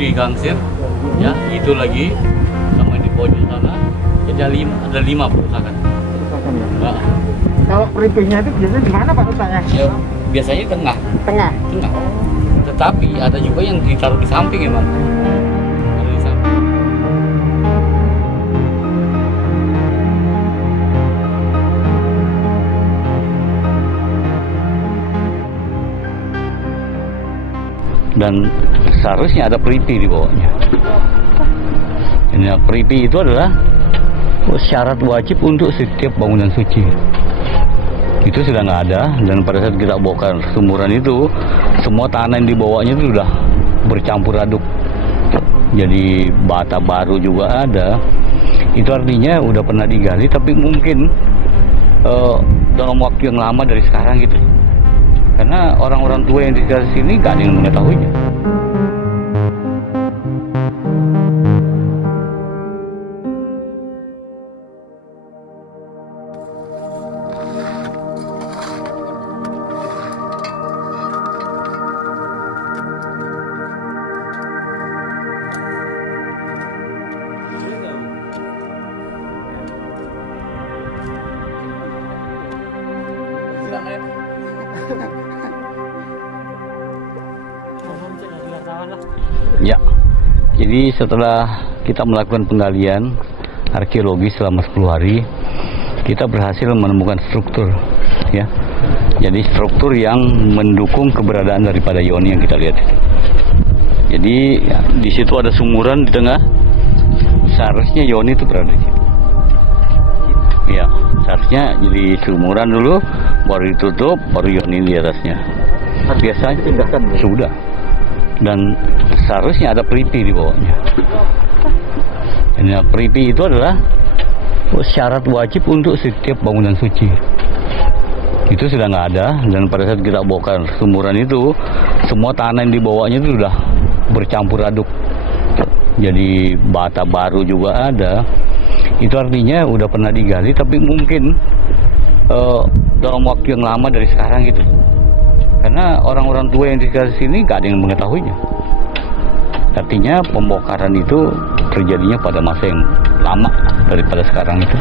di Gangsir, ya itu lagi sama di pojok sana. Jadi ada 5 perusakan. Nah, kalau peripihnya itu biasanya di mana Pak letaknya? ya, biasanya tengah. Tengah. Tetapi ada juga yang ditaruh di samping emang. Ada di samping. Dan seharusnya ada peripi di bawahnya. Ini peripi itu adalah syarat wajib untuk setiap bangunan suci. Itu sudah nggak ada, dan pada saat kita bongkar sumuran itu, semua tanah yang di bawahnya itu sudah bercampur aduk. Jadi bata baru juga ada. Itu artinya udah pernah digali, tapi mungkin dalam waktu yang lama dari sekarang gitu. Karena orang-orang tua yang di sekitar sini gak ada yang mengetahuinya. Ya, jadi setelah kita melakukan penggalian arkeologi selama 10 hari, kita berhasil menemukan struktur, ya. Jadi struktur yang mendukung keberadaan daripada Yoni yang kita lihat. Jadi ya, di situ ada sumuran di tengah. Seharusnya Yoni itu berada di situ. Ya, seharusnya jadi sumuran dulu, baru ditutup, baru Yoni di atasnya. Biasanya pindahkan sudah. Dan seharusnya ada peripi di bawahnya. Ini peripi itu adalah syarat wajib untuk setiap bangunan suci. Itu sudah nggak ada, dan pada saat kita bongkar sumuran itu, semua tanah yang di bawahnya itu sudah bercampur aduk. Jadi bata baru juga ada. Itu artinya udah pernah digali, tapi mungkin dalam waktu yang lama dari sekarang gitu. Karena orang-orang tua yang di sekitar sini gak ada yang mengetahuinya. Artinya pembongkaran itu terjadinya pada masa yang lama daripada sekarang itu.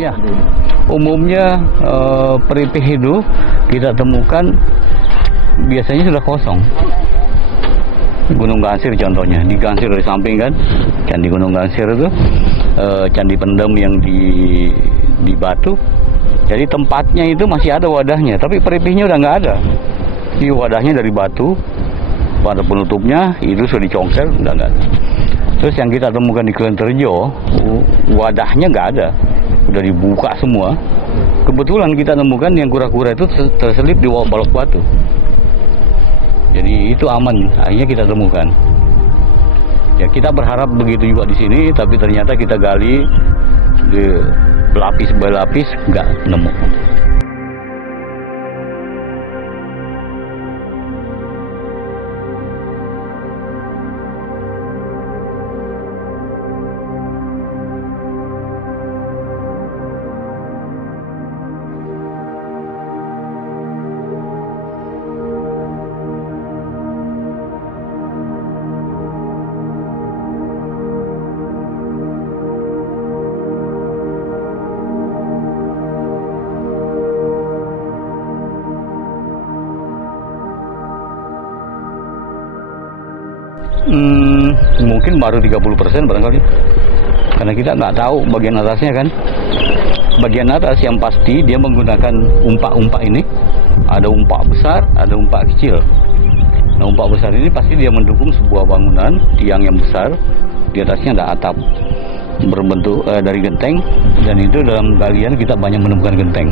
Ya, umumnya peripih itu kita temukan biasanya sudah kosong. Gunung Gangsir contohnya, di Gangsir dari samping kan, Candi Gunung Gangsir itu, Candi Pendem yang di batu. Jadi tempatnya itu masih ada wadahnya, tapi peripihnya udah nggak ada. Di wadahnya dari batu, pada penutupnya itu sudah dicongkel, udah nggak ada. Terus yang kita temukan di Klenterjo, wadahnya nggak ada. Udah dibuka semua. Kebetulan kita temukan yang kura-kura itu terselip di balok batu. Jadi itu aman, akhirnya kita temukan. Ya kita berharap begitu juga di sini, tapi ternyata kita gali di berlapis berlapis nggak nemu. Mungkin baru 30% barangkali, karena kita nggak tahu bagian atasnya kan. Bagian atas yang pasti dia menggunakan umpak-umpak ini, ada umpak besar, ada umpak kecil. Nah umpak besar ini pasti dia mendukung sebuah bangunan tiang yang besar, di atasnya ada atap berbentuk dari genteng, dan itu dalam galian kita banyak menemukan genteng.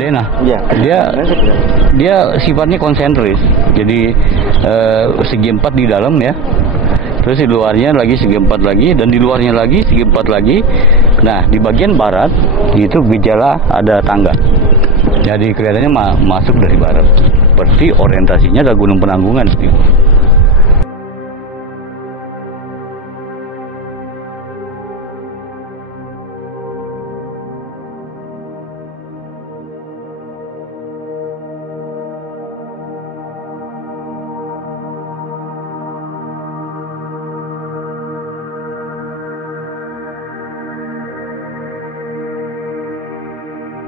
DNA. Iya. Dia sifatnya konsentris. Jadi segi 4 di dalam ya. Terus di luarnya lagi segi 4 lagi, dan di luarnya lagi segi 4 lagi. Nah, di bagian barat itu gejala ada tangga. Jadi kelihatannya masuk dari barat. Berarti orientasinya adalah Gunung Penanggungan.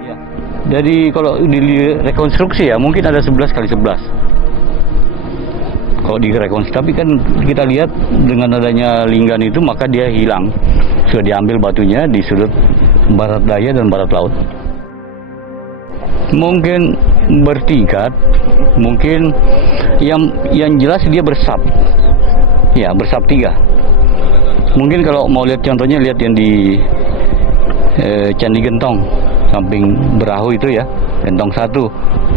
Ya. Jadi kalau di rekonstruksi ya mungkin ada 11 kali 11. Kalau di rekonstruksi, tapi kan kita lihat dengan adanya linggan itu maka dia hilang. Sudah diambil batunya di sudut barat daya dan barat laut. Mungkin bertingkat, mungkin yang jelas dia bersab. Ya, bersab 3. Mungkin kalau mau lihat contohnya, lihat yang di Candi Gentong. Samping Berahu itu ya, Gentong 1.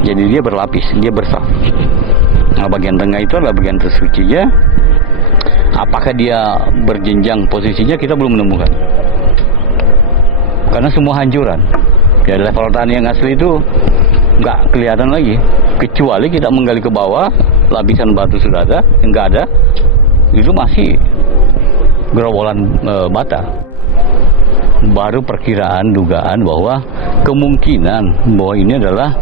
Jadi dia berlapis, dia bersaf. Nah, bagian tengah itu adalah bagian tersucinya. Apakah dia berjenjang posisinya, kita belum menemukan. Karena semua hancuran. Ya, level tanah yang asli itu nggak kelihatan lagi. Kecuali kita menggali ke bawah, lapisan batu sudah ada, yang nggak ada, itu masih gerombolan bata. Baru perkiraan, dugaan bahwa kemungkinan bahwa ini adalah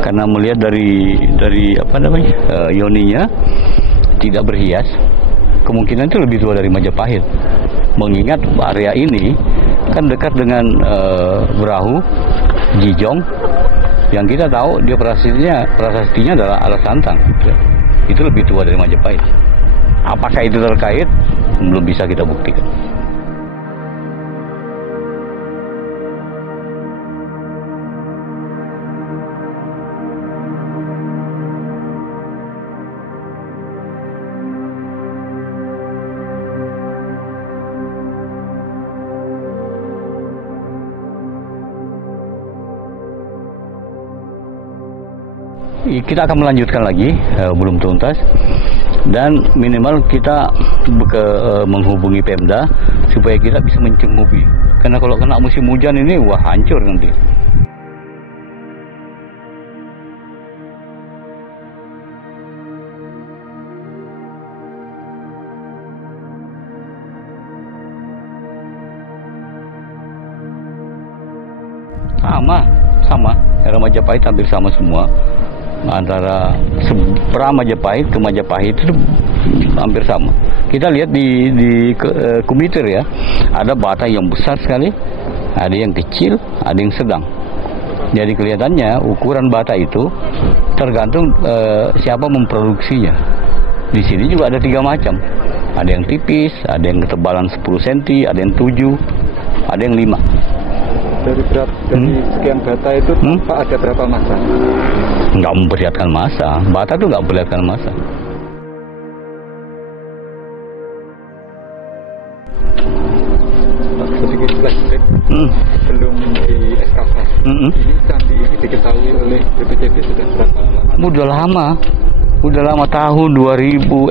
karena melihat dari apa namanya yoninya tidak berhias, kemungkinan itu lebih tua dari Majapahit. Mengingat area ini kan dekat dengan Berahu, Jijong, yang kita tahu dia prasastinya adalah Alas Santang. Itu lebih tua dari Majapahit. Apakah itu terkait? Belum bisa kita buktikan. Kita akan melanjutkan lagi, belum tuntas, dan minimal kita menghubungi Pemda supaya kita bisa mencemupi. Karena kalau kena musim hujan ini, wah hancur nanti. Sama, era Majapahit hampir sama semua. Antara pra-Majapahit ke Majapahit itu hampir sama. Kita lihat di Kumitir ya, ada bata yang besar sekali, ada yang kecil, ada yang sedang. Jadi kelihatannya ukuran bata itu tergantung siapa memproduksinya. Di sini juga ada 3 macam. Ada yang tipis, ada yang ketebalan 10 cm, ada yang 7, ada yang 5. Dari sekian bata itu Pak ada berapa masa? Nggak memperlihatkan masa. Bata itu nggak memperlihatkan masa. Sedikit flashback sebelum di eskavasi. Ini candi ini diketahui oleh BPCB sudah berapa lama? Udah lama, tahun 1983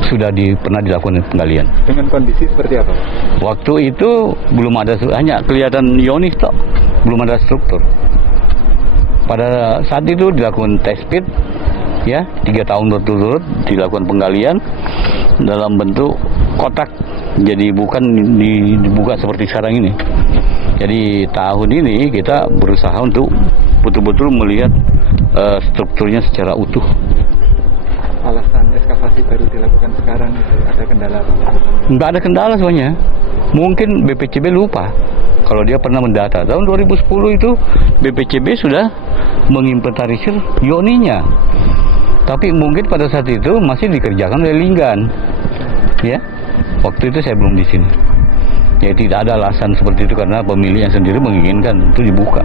sudah pernah dilakukan penggalian. Dengan kondisi seperti apa? Waktu itu belum ada, hanya kelihatan yonis tok, belum ada struktur. Pada saat itu dilakukan test pit, ya 3 tahun berturut-turut dilakukan penggalian dalam bentuk kotak. Jadi bukan dibuka seperti sekarang ini. Jadi tahun ini kita berusaha untuk betul-betul melihat strukturnya secara utuh. Alasan eskavasi baru dilakukan sekarang ada kendala apa? Nggak ada kendala sebenarnya. Mungkin BPCB lupa kalau dia pernah mendata. Tahun 2010 itu BPCB sudah menginventarisir yoninya. Tapi mungkin pada saat itu masih dikerjakan oleh Linggan. Ya, waktu itu saya belum di sini. Ya tidak ada alasan seperti itu karena pemiliknya sendiri menginginkan itu dibuka.